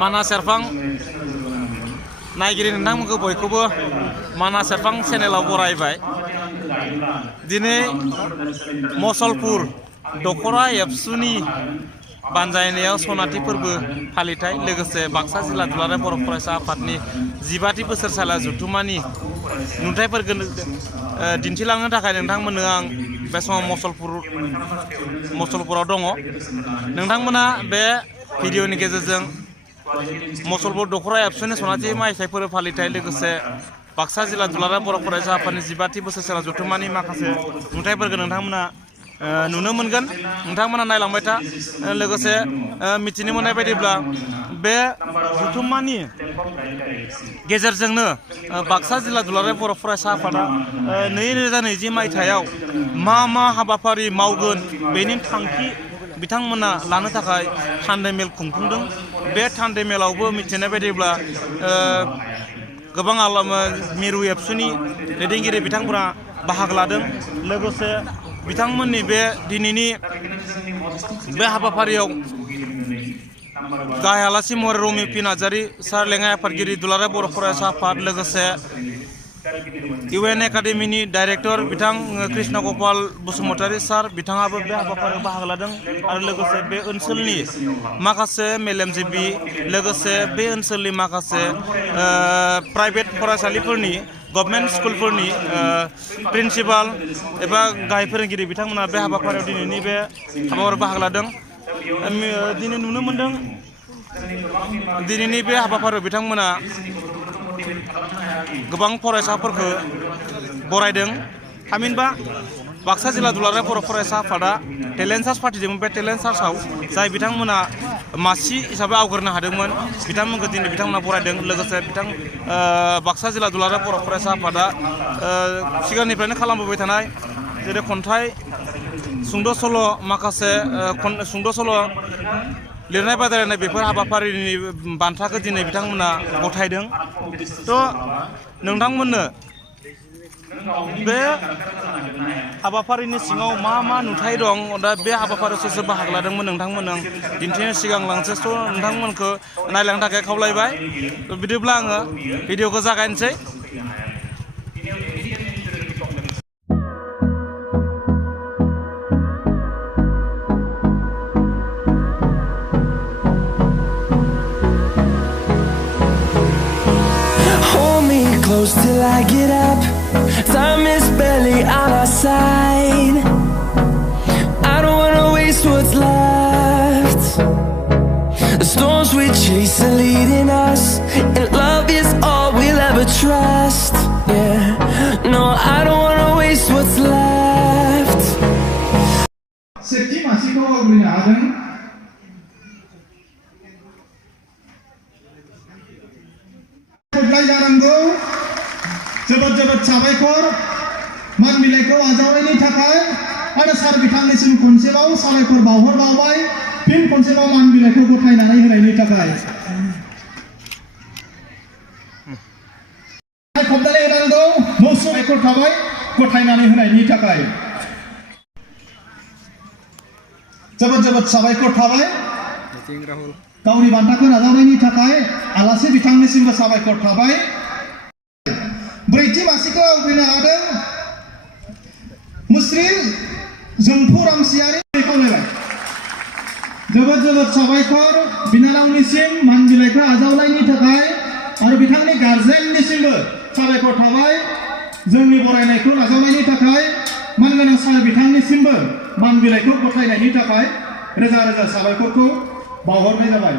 मानास सेरफां नायगिरि नोंथांमोनखौ बयखौबो मानास सेरफां चेनेलाव बरायबाय। दिनै मसलपुर दख'र एबसुनि बानजायनायाव सनाथि फोरबो फालिथाय लोगोसे बाक्सा जिल्ला दुलाराय बर' फरायसा आफादनि 15थि बोसोरसालिया जथुम्मानि नुथायफोरखौ दिन्थिलांनो थाखाय नोंथांमोननो आं बे समाव मसलपुराव दङ। नोंथांमोना बे भिडिअनि गेजेरजों मसलपुर दख'र एबसुनि सनाथि मायथाइ फोरबो फालिथाय लोगोसे बाक्सा जिल्ला दुलाराय बर' फरायसा आफादनि 15थि बोसोरसालिया जथुम्मानि माखासे नुथायफोरखौ नोंथांमोना नुनो मोनगोन। नोंथांमोना नायलांबाय था। लोगोसे मिथिनो मोननाय बायदिब्ला बे जथुम्मानि गेजेरजोंनो बाक्सा जिल्ला दुलाराय बर' फरायसा आफादा 2020 मायथाइयाव मा हाबाफारि मावगोन बेनि थांखि बिथांमोना लानो थाखाय थान्दै मेल खुंफुंदों। बे थान्दै मेलावबो मिथिनाय बायदिब्ला गोबां मिरु एबसुनि दैदेनगिरि बिथांमोना बाहागो लादों। लोगोसे बिथांमोननि बे दिनैनि बे हाबाफारियाव गाहाय आलासि महरै रमि पि नार्जारि सार लेङाइ आफादगिरि दुलाराय बर' फरायसा आफाद लोगोसे UN एकाडेमिनि डाइरेक्टर बिथां कृष्ण गपाल बसुमतारी सार बिथाङाबो बे हाबाफारियाव बाहागो लादों आरो लोगोसे बे ओनसोलनि माखासे मेलेमजिबि लोगोसे बे ओनसोलनि माखासे प्राइभेट फरायसालिफोरनि गभर्नमेन्ट स्कुलफोरनि प्रिन्सिपाल एबा गाहाय फोरोंगिरि बिथांमोना बे हाबाफारियाव दिनैनि बे हाबाफारियाव बाहागो लादों। दिनै नुनो मोनदों दिनैनि बे हाबाफारियाव बिथांमोना गोबां फरायसाफोरखौ बरायदों। थामहिनबा बाक्सा जिल्ला दुलाराय बर' फरायसा आफादा टेलेन्ट सार्च फाथिदोंमोन। बे टेलेन्ट सार्चआव जाय बिथांमोना मासि हिसाबै आवग्रिनो हादोंमोन बिथांमोनखौ दिनै बिथांमोना बरायदों। लोगोसे बाक्सा जिल्ला दुलाराय बर' फरायसा आफादा सिगांनिफ्रायनो खालामबोबाय थानाय जेरै खन्थाइ सुंद' सल' माखासे सुंद' सल' लिरनाय बादायलायनाय बेफोर हाबाफारिनि बान्थाखौ दिनै बिथांमोना गथायदों। थ' नोंथांमोननो बे हाबाफारिनि सिङाव मा नुथाय दं दा बे हाबाफारियाव सोर सोर बाहागो लादोंमोन नोंथांमोन दिन्थिनो सिगां लांसै नोंथांमोनखौ नायलांनो थाखाय खावलायबाय। बिदिब्ला आङो भिडिअखौ जागायनोसै। Close till I get up. Time is barely on our side. I don't wanna waste what's left. The storms we chase are leading us, and love is all we'll ever trust. Yeah, no, I don't wanna waste what's left. Sekti masih kau beri nadeng. Kau jangan go. जोबोद साबायखर मान बिलाइखौ आजावनायनि थाखाय आरो सार बिथांनिसिम खनसेबाव साबायखर बावहरबावबाय फिन खनसेबाव मान बिलाइखौ गथायनानै होनायनि थाखाय खबनानै होनांगौ साबायखर थाबाय गथायनानै होनायनि थाखाय जोबोद साबायखर थाबाय गावनि बान्थाखौ नाजावनायनि थाखाय आलासि बिथांनिसिमबो साबायखर थाबाय। ब्रैथि मासिखौ आवग्रिनो हादों मुस्रि जोंफु रामसियारि खावलायबाय। जोबोद साबायखर बिनानावनिसिम मान बिलाइखौ आजावनायनि थाखाय आरो बिथांनि गार्जेननिसिमबो साबायखर थाबाय जोंनि बरायनायखौ नाजावनायनि थाखाय मानगोनां सार बिथांनिसिमबो मान बिलाइखौ गथायनायनि थाखाय रोजा साबायखरखौ बावहरनाय जाबाय।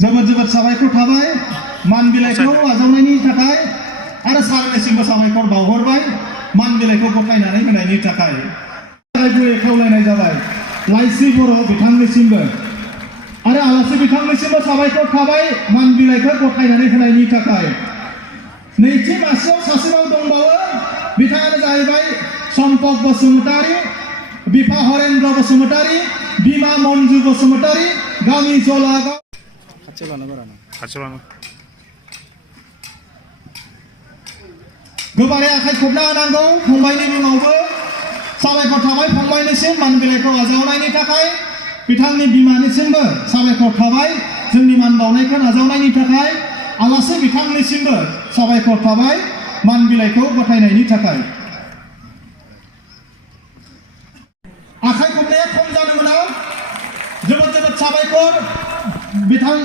जोबोद साबायखर थाबाय मान बिलाइखौ आजावनायनि थाखाय आरो सारनिसिमबो साबायखर बावहरबाय मान बिलाइखौ गथायनानै होनायनि थाखाय खावलायनाय जाबाय। लाइसि बर' बिथांनिसिमबो आरो आलासि बिथांनिसिमबो साबायखर थाबाय मान बिलाइखौ गथायनानै होनायनि थाखाय। नैथि मासियाव सासेनाव दंबावो बिथाङानो जाहैबाय सम्पक बसुमतारी बिफा हरेन्द्र बसुमतारी बिमा मन्जु बसुमतारी गामि जलागाव गोबारै आखाइ खबना होनांगौ फंबायनि मुङावबो साबायखर थाबाय फंबायनिसिम मान बिलाइखौ आजावनायनि थाखाय बिथांनि बिमानिसिमबो साबायखर थाबाय जोंनि मान बावनायखौ आजावनायनि थाखाय आलासि बिथांनिसिमबो साबायखर थाबाय मान बिलाइखौ गथायनायनि थाखाय आखाइ खबनाया खम जानो मोना जोबोद जोबोद साबायखर बिथां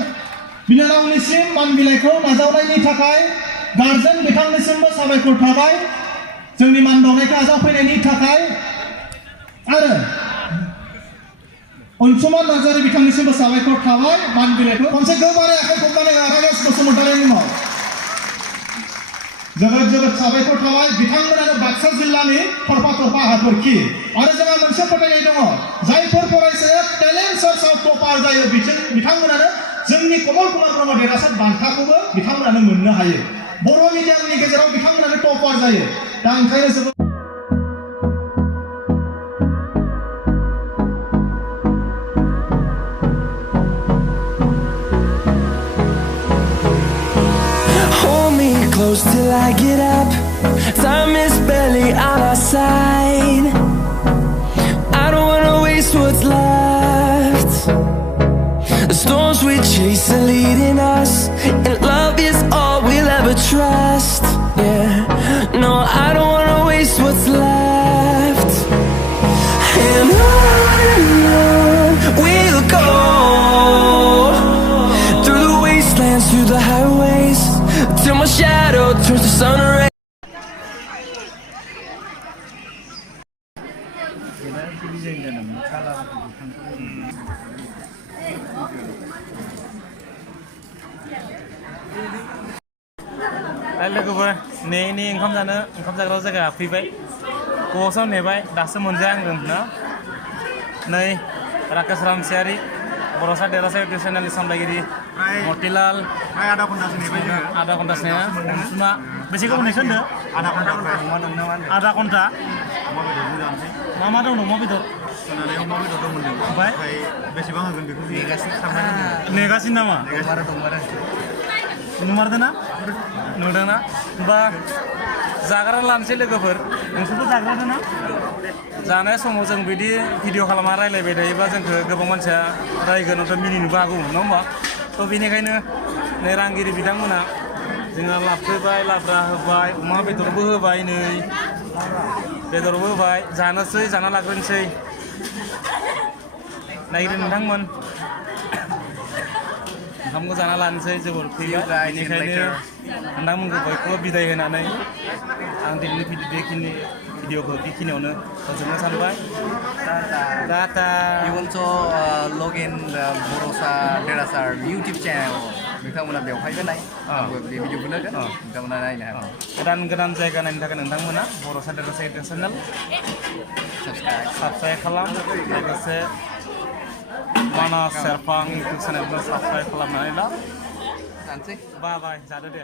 बिनानावनिसिम मान बिलाइखौ आजावनायनि थाखाय गार्जेन बिथांनिसिमबो साबायखर थाबाय जोंनि मान बावनायखौ आजावफैनायनि थाखाय आरो अनसुमा नार्जारि बिथांनिसिमबो साबायखर थाबाय मान बिलाइखौ खनसे गोबारै आखाइ खबनानै राकेश बसुमतारिनि मुङाव जोबोद जोबोद साबायखर थाबाय बिथांमोनानो बाक्सा जिल्लानि थरफा थरफा हाथरखि आरो जोंहा मोनसे फोथायनाय दङ जायफोर फरायसाया टेलेन्ट सार्चआव टपार जायो बिथांमोनानो जोंनि कमल कुमार ब्रह्म देरहासार बान्थाखौबो बिथांमोनानो मोननो हायो बर' मिडियामनि गेजेराव बिथांमोनानो टपार जायो दा ओंखायनो जोबोद close till I get up. Time is barely on our side. I don't wanna waste what's left. The storms we chase are leading us, and love is all we'll ever trust. Yeah, no, I don't wanna waste what's left. And on we'll go, through the wastelands, through the highways, till my shadow turns to sun rays. लोगोफोर नै ओंखाम जाग्रा जायगा फैबाय गोबाव नेबाय दासो मोनजाहांदों ना नै राकेश रामसियारि बर'सा देरहासार इउटुब चेनेलनि सामलायगिरि मतिलाल आधा घन्टासो नेबाय अनसुमा बेसे गोबाव नेखो होनदो आधा घन्टा मा मा दं अमा बेदर ओमफ्राय बेसेबां होगोन बेखौ नेगासिनो नामा नुमारदोंना नुदोंना होमबा जाग्रा लानोसै लोगोफोर नोंसोरबो जाग्रादों ना जानाय समाव जों बिदि भिडिअ खालामना रायलायबाय थायोबा जोंखौ गोबां मानसिया रायगोन ओमफ्राय मिनिनोबो हागौ नङा होमबा थ' बेनिखायनो नै रांगिरि बिथांमोना जोंहा लाबोबाय लाब्रा होबाय अमा बेदरबो होबाय नै बेदरबो होबाय जानोसै जाना लाग्रोनोसै नायगिरि नोंथांमोन ओंखामखौ जाना लानोसै जोबोर फैबाय बेनिखायनो नोंथांमोनखौ बयखौबो बिदाय होनानै आं दिनैनि बेखिनि भिडिअखौ बेखिनियावनो फोजोबनो सानबाय Tata You also log in the बर'सा देरहासार YouTube channel नोंथांमोना बेवहायबो नाय आंबो बे भिडिअखौ होगोन नोंथांमोना नायनो हागोन गोदान जायगा नायनो थाखाय नोंथांमोना बर'सा देरहासार इउटुब चेनेल साबस्क्राइब खालाम लोगोसे मानास सेरफां इउटुब चेनेलखौ साबस्क्राइब खालामनानै ला जानोसै बाय जादो दे